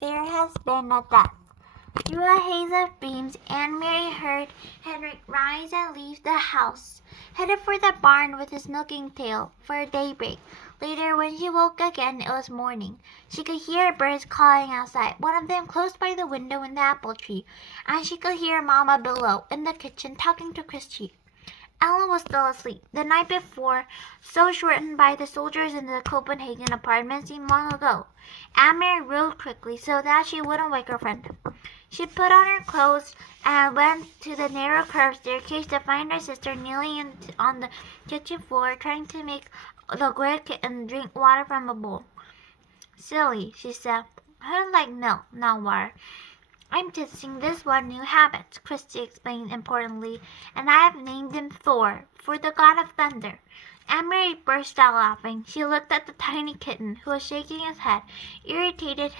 There has been a death. Through a haze of beams, Aunt Mary heard Henrik rise and leave the house, headed for the barn with his milking pail for daybreak. Later, when she woke again, it was morning. She could hear birds calling outside, one of them close by the window in the apple tree, and she could hear Mamma below in the kitchen talking to Christy. Ellen was still asleep. The night before, so shortened by the soldiers in the Copenhagen apartment, seemed long ago. Aunt Mary rose quickly so that she wouldn't wake her friend. She put on her clothes and went to the narrow curved staircase to find her sister kneeling on the kitchen floor trying to make the great kitten drink water from a bowl. "Silly," she said. "I don't like milk, not water. I'm teaching this one new habit," Christy explained importantly, "and I have named him Thor, for the god of thunder." Aunt Mary burst out laughing. She looked at the tiny kitten, who was shaking his head, irritated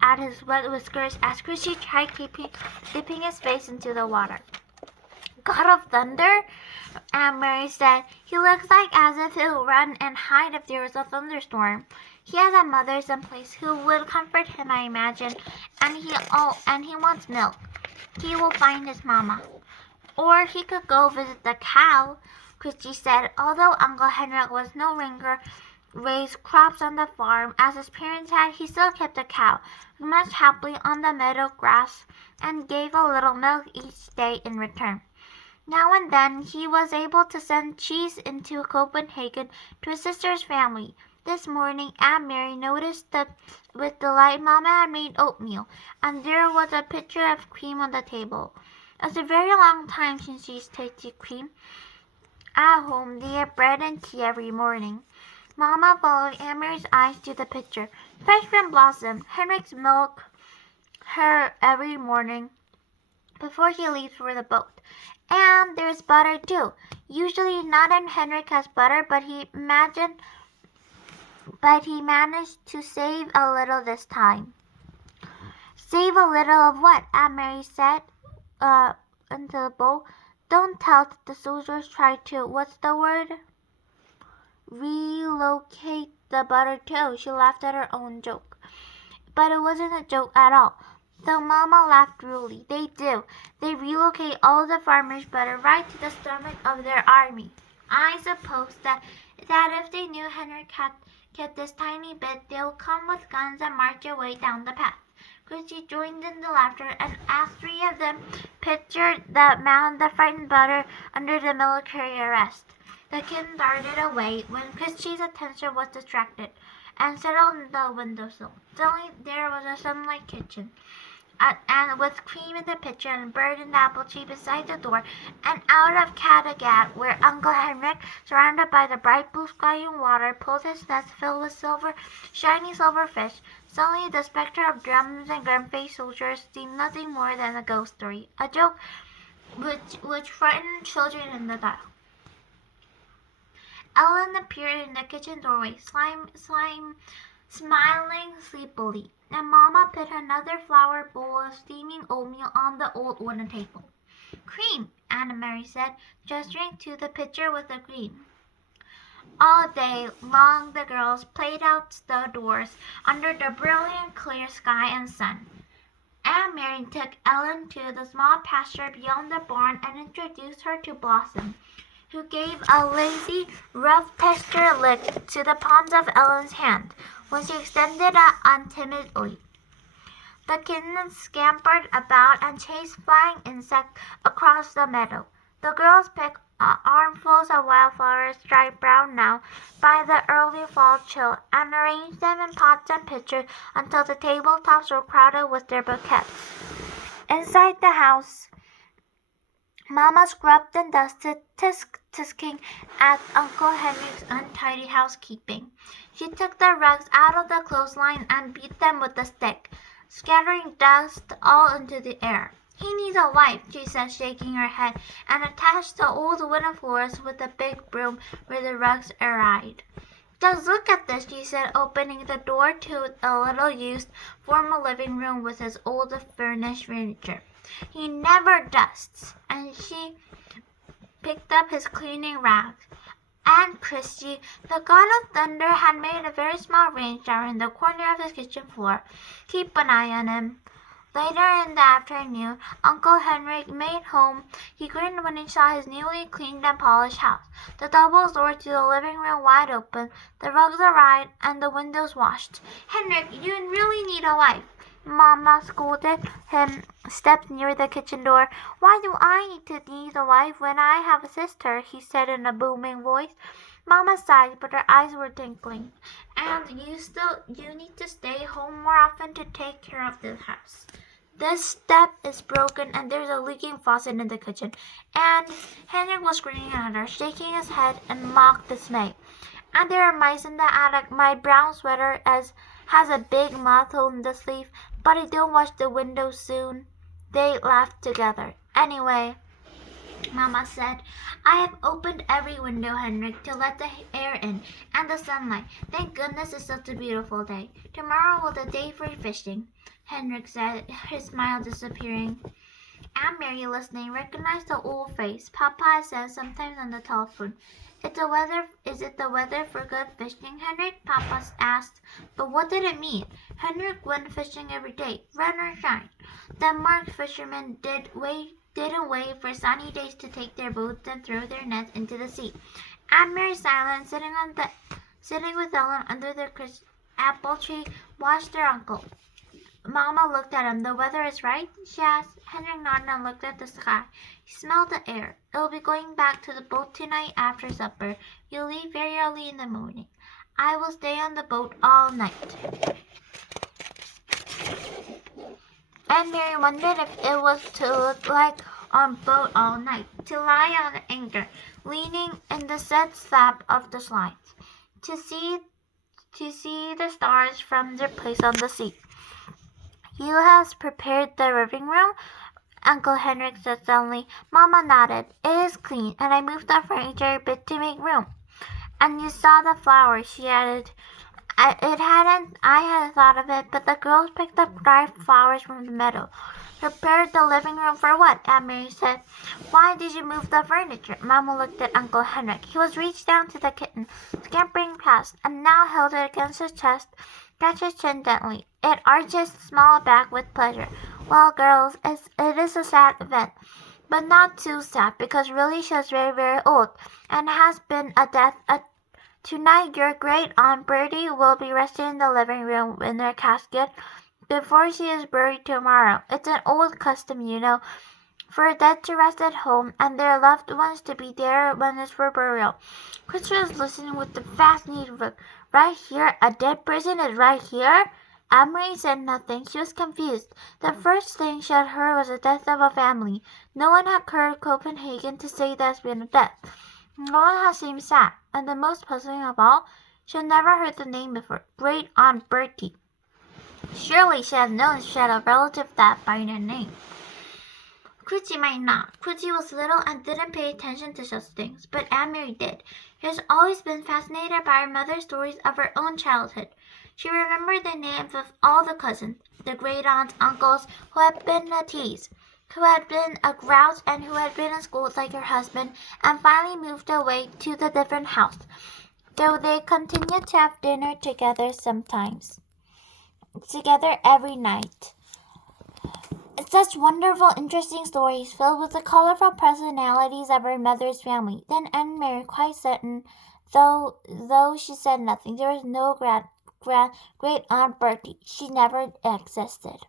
at his wet whiskers as Christy tried dipping his face into the water. "God of thunder?" Aunt Mary said. "He looks like as if he'll run and hide if there was a thunderstorm. He has a mother someplace who would comfort him, I imagine, and he wants milk. He will find his mamma. Or he could go visit the cow," Christy said. Although Uncle Henrik was no longer raised crops on the farm as his parents had, he still kept a cow, who mushed happily on the meadow grass and gave a little milk each day in return. Now and then he was able to send cheese into Copenhagen to his sister's family. This morning Aunt Mary noticed that with delight Mamma had made oatmeal, and there was a pitcher of cream on the table. It was a very long time since she's tasted cream. At home they had bread and tea every morning. Mamma followed Aunt Mary's eyes to the pitcher. Fresh from Blossom, Henrik's milk her every morning before he leaves for the boat. And there's butter too. Usually not and Henrik has butter, but he managed to save a little this time. "Save a little of what?" Aunt Mary said into the bowl. "Don't tell that the soldiers tried to, what's the word? Relocate the butter too." She laughed at her own joke. But it wasn't a joke at all. Though Mamma laughed cruelly. "They do. They relocate all the farmers' butter right to the stomach of their army. I suppose that if they knew Henrik had kept this tiny bit, they would come with guns and march away down the path." Christy joined in the laughter, and as three of them pictured the mound of frightened butter under the military arrest, the kitten darted away when Christy's attention was distracted and settled on the windowsill. Suddenly there was a sunlight kitchen, and with cream in the pitcher and a bird in the apple tree beside the door, and out of Kattegat, where Uncle Henrik, surrounded by the bright blue sky and water, pulled his nest filled with shiny silver fish. Suddenly the spectre of drums and grim-faced soldiers seemed nothing more than a ghost story, a joke which frightened children in the dark. Ellen appeared in the kitchen doorway, smiling sleepily, and Mamma put another flour bowl of steaming oatmeal on the old wooden table. "Cream," Aunt Mary said, gesturing to the pitcher with the cream. All day long the girls played out the doors under the brilliant clear sky and sun. Aunt Mary took Ellen to the small pasture beyond the barn and introduced her to Blossom, who gave a lazy, rough-textured lick to the palms of Ellen's hand when she extended it untimidly. The kitten scampered about and chased flying insects across the meadow. The girls picked armfuls of wildflowers, dried brown now by the early fall chill, and arranged them in pots and pitchers until the tabletops were crowded with their bouquets. Inside the house, Mamma scrubbed and dusted, tisking at Uncle Henrik's untidy housekeeping. She took the rugs out of the clothesline and beat them with a stick, scattering dust all into the air. "He needs a wife," she said, shaking her head, and attached the old wooden floors with a big broom where the rugs arrived. "Just look at this," she said, opening the door to a little used formal living room with its old furnished furniture. "He never dusts," and she picked up his cleaning rags. and Christy, the god of thunder, had made a very small rain shower in the corner of his kitchen floor. Keep an eye on him. Later in the afternoon, Uncle Henrik made home. He grinned when he saw his newly cleaned and polished house, the double door to the living room wide open, the rugs dried, and the windows washed. "Henrik, you really need a wife," Mama scolded him, stepped near the kitchen door. "Why do I need a wife when I have a sister?" he said in a booming voice. Mama sighed, but her eyes were twinkling. "And you need to stay home more often to take care of the house. This step is broken and there's a leaking faucet in the kitchen." And Henrik was screaming at her, shaking his head in mock dismay. "And there are mice in the attic. My brown sweater has a big moth hole in the sleeve, but I don't wash the windows soon." They laughed together. "Anyway," Mama said, "I have opened every window, Henrik, to let the air in and the sunlight. Thank goodness it's such a beautiful day. Tomorrow will the day for fishing," Henrik said, his smile disappearing. Aunt Mary, listening, recognized the old face Papa had said sometimes on the telephone. Is it the weather for good fishing, Henrik?" Papa asked. But what did it mean? Henrik went fishing every day, rain or shine. Denmark fishermen didn't wait for sunny days to take their boats and throw their nets into the sea. Aunt Mary, silent, sitting with Ellen under the apple tree, watched their uncle. Mama looked at him. "The weather is right?" she asked. Henrik nodded and looked at the sky. He smelled the air. "It'll be going back to the boat tonight after supper. You'll leave very early in the morning." "I will stay on the boat all night." And Mary wondered if it was to look like on boat all night, to lie on the anchor, leaning in the set slab of the slides, to see the stars from their place on the sea. "You have prepared the living room?" Uncle Henrik said suddenly. Mama nodded. "It is clean, and I moved the furniture a bit to make room." "And you saw the flowers," she added. I hadn't thought of it, but the girls picked up dry flowers from the meadow." "Prepared the living room for what?" Aunt Mary said. "Why did you move the furniture?" Mama looked at Uncle Henrik. He was reached down to the kitten, scampering past, and now held it against his chest, scratched his chin gently. It arched his small back with pleasure. "Well, girls, it is a sad event, but not too sad, because really she is very, very old, and has been a death. Tonight your great-aunt Bertie will be resting in the living room in her casket before she is buried tomorrow. It's an old custom, you know, for dead to rest at home and their loved ones to be there when it's for burial." Chris was listening with a fascinated look. "Right here? A dead person is right here?" Amory said nothing. She was confused. The first thing she had heard was the death of a family. No one had heard Copenhagen to say there's been a death. No one had seemed sad. And the most puzzling of all, she had never heard the name before. Great Aunt Bertie. Surely she had known she had a relative that by that name. Chrissy might not. Chrissy was little and didn't pay attention to such things, but Aunt Mary did. She has always been fascinated by her mother's stories of her own childhood. She remembered the names of all the cousins, the great aunts, uncles, who had been a tease, who had been a grouch, and who had been in school like her husband, and finally moved away to the different house, though they continued to have dinner together sometimes, together every night. Such wonderful, interesting stories filled with the colorful personalities of her mother's family. Then Aunt Mary, quite certain, though she said nothing, there was no great Aunt Bertie. She never existed.